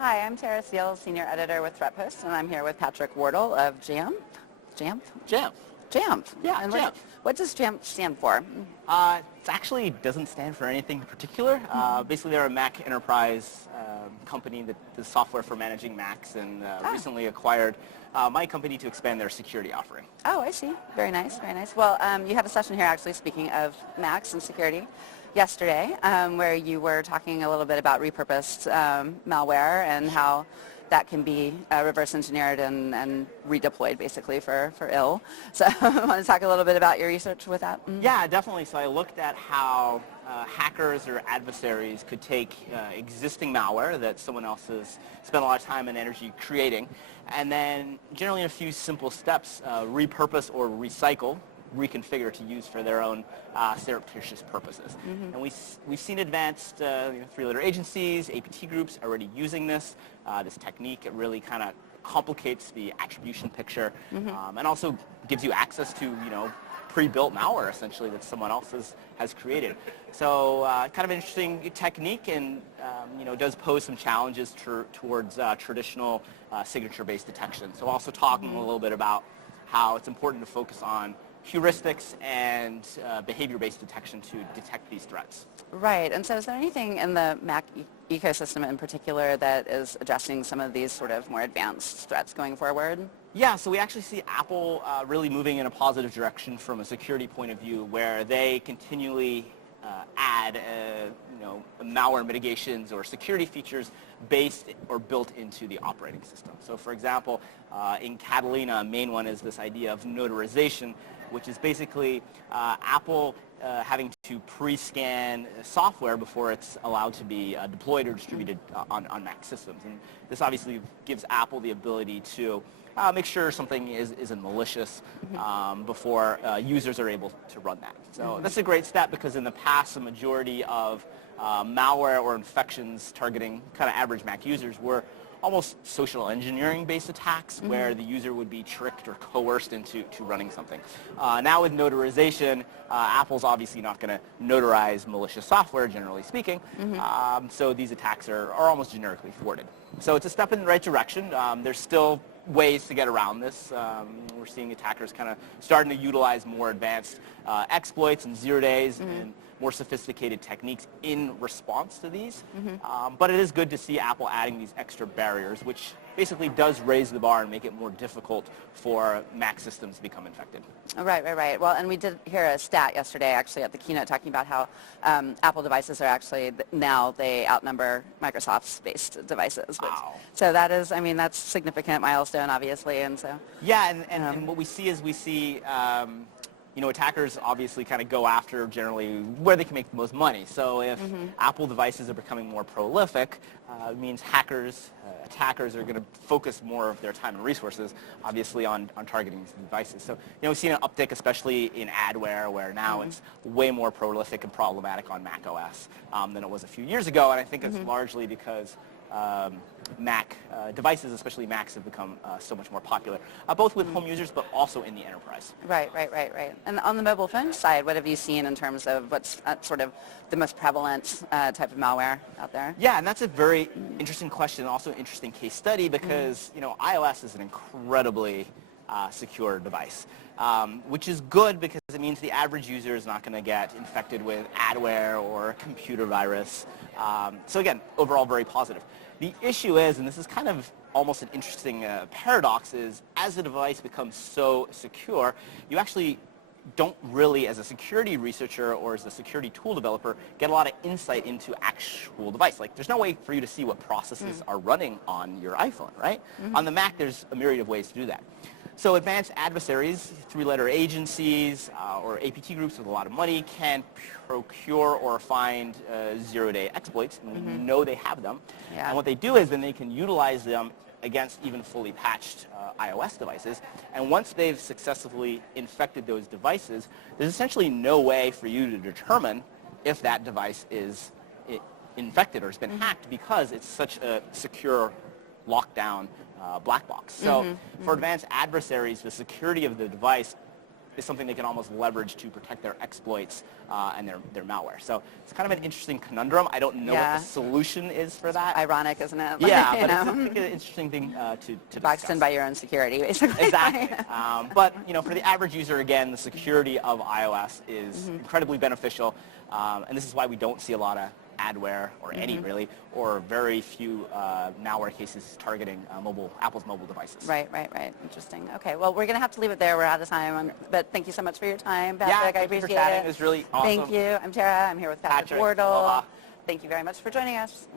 Hi, I'm Tara Seal, Senior Editor with Threatpost, and I'm here with Patrick Wardle of Jamf. Jamf? Jamf. Jamf. Yeah, and Jamf. What does Jamf stand for? It actually doesn't stand for anything in particular. Basically, they're a Mac enterprise company that does software for managing Macs and recently acquired my company to expand their security offering. Oh, I see. Very nice, very nice. Well, you had a session here actually speaking of Macs and security yesterday where you were talking a little bit about repurposed malware and how that can be reverse engineered and redeployed basically for ill. So I want to talk a little bit about your research with that. Yeah, definitely. So I looked at how hackers or adversaries could take existing malware that someone else has spent a lot of time and energy creating, and then generally in a few simple steps, repurpose or recycle, reconfigure to use for their own surreptitious purposes. And we've seen advanced three-letter agencies, APT groups already using this technique. It really kind of complicates the attribution picture and also gives you access to pre-built malware essentially that someone else has created. So kind of an interesting technique, and does pose some challenges towards traditional signature-based detection. So also talking a little bit about how it's important to focus on heuristics and behavior-based detection to detect these threats. Right, and so is there anything in the Mac ecosystem in particular that is addressing some of these sort of more advanced threats going forward? Yeah, so we actually see Apple really moving in a positive direction from a security point of view, where they continually add malware mitigations or security features based or built into the operating system. So for example, in Catalina, a main one is this idea of notarization, which is basically Apple having to pre-scan software before it's allowed to be deployed or distributed on Mac systems. And this obviously gives Apple the ability to make sure something isn't malicious before users are able to run that. So that's a great step, because in the past, the majority of malware or infections targeting kind of average Mac users were almost social engineering based attacks where the user would be tricked or coerced into running something. Now with notarization, Apple's obviously not going to notarize malicious software, generally speaking, so these attacks are almost generically thwarted. So it's a step in the right direction. There's still ways to get around this. We're seeing attackers kind of starting to utilize more advanced exploits and 0 days and more sophisticated techniques in response to these. But it is good to see Apple adding these extra barriers, which basically does raise the bar and make it more difficult for Mac systems to become infected. Right. Well, and we did hear a stat yesterday actually at the keynote talking about how Apple devices are actually, now they outnumber Microsoft's based devices. Wow. So that is, I mean, that's a significant milestone, obviously, and so. Yeah, and what we see is attackers obviously kind of go after generally where they can make the most money. So if Apple devices are becoming more prolific, it means attackers are going to focus more of their time and resources, obviously, on targeting these devices. So we've seen an uptick, especially in adware, where now it's way more prolific and problematic on macOS than it was a few years ago, and I think it's largely because Mac devices, especially Macs, have become so much more popular, both with home users but also in the enterprise. Right. And on the mobile phone side, what have you seen in terms of what's sort of the most prevalent type of malware out there? Yeah, and that's a very interesting question, also an interesting case study, because iOS is an incredibly secure device, which is good because it means the average user is not going to get infected with adware or a computer virus. So again, overall very positive. The issue is, and this is kind of almost an interesting paradox, is as the device becomes so secure, you actually don't really, as a security researcher or as a security tool developer, get a lot of insight into actual device. Like, there's no way for you to see what processes are running on your iPhone, right? On the Mac, there's a myriad of ways to do that. So advanced adversaries, three-letter agencies, or APT groups with a lot of money can procure or find 0-day exploits, and we know they have them. Yeah. And what they do is then they can utilize them against even fully patched iOS devices. And once they've successfully infected those devices, there's essentially no way for you to determine if that device is infected or has been hacked, because it's such a secure lockdown black box. So for advanced adversaries, the security of the device is something they can almost leverage to protect their exploits and their malware. So it's kind of an interesting conundrum. I don't know what the solution is for that. Ironic, isn't it? Yeah, but it's an interesting thing to boxed discuss. in by your own security, basically. Exactly. But for the average user, again, the security of iOS is incredibly beneficial, and this is why we don't see a lot of adware, or any really, or very few malware cases targeting Apple's mobile devices. Right. Interesting. Okay, well, we're going to have to leave it there. We're out of time. But thank you so much for your time, Patrick. I appreciate it. It was really awesome. Thank you. I'm Tara. I'm here with Patrick Wardle. Aloha. Thank you very much for joining us.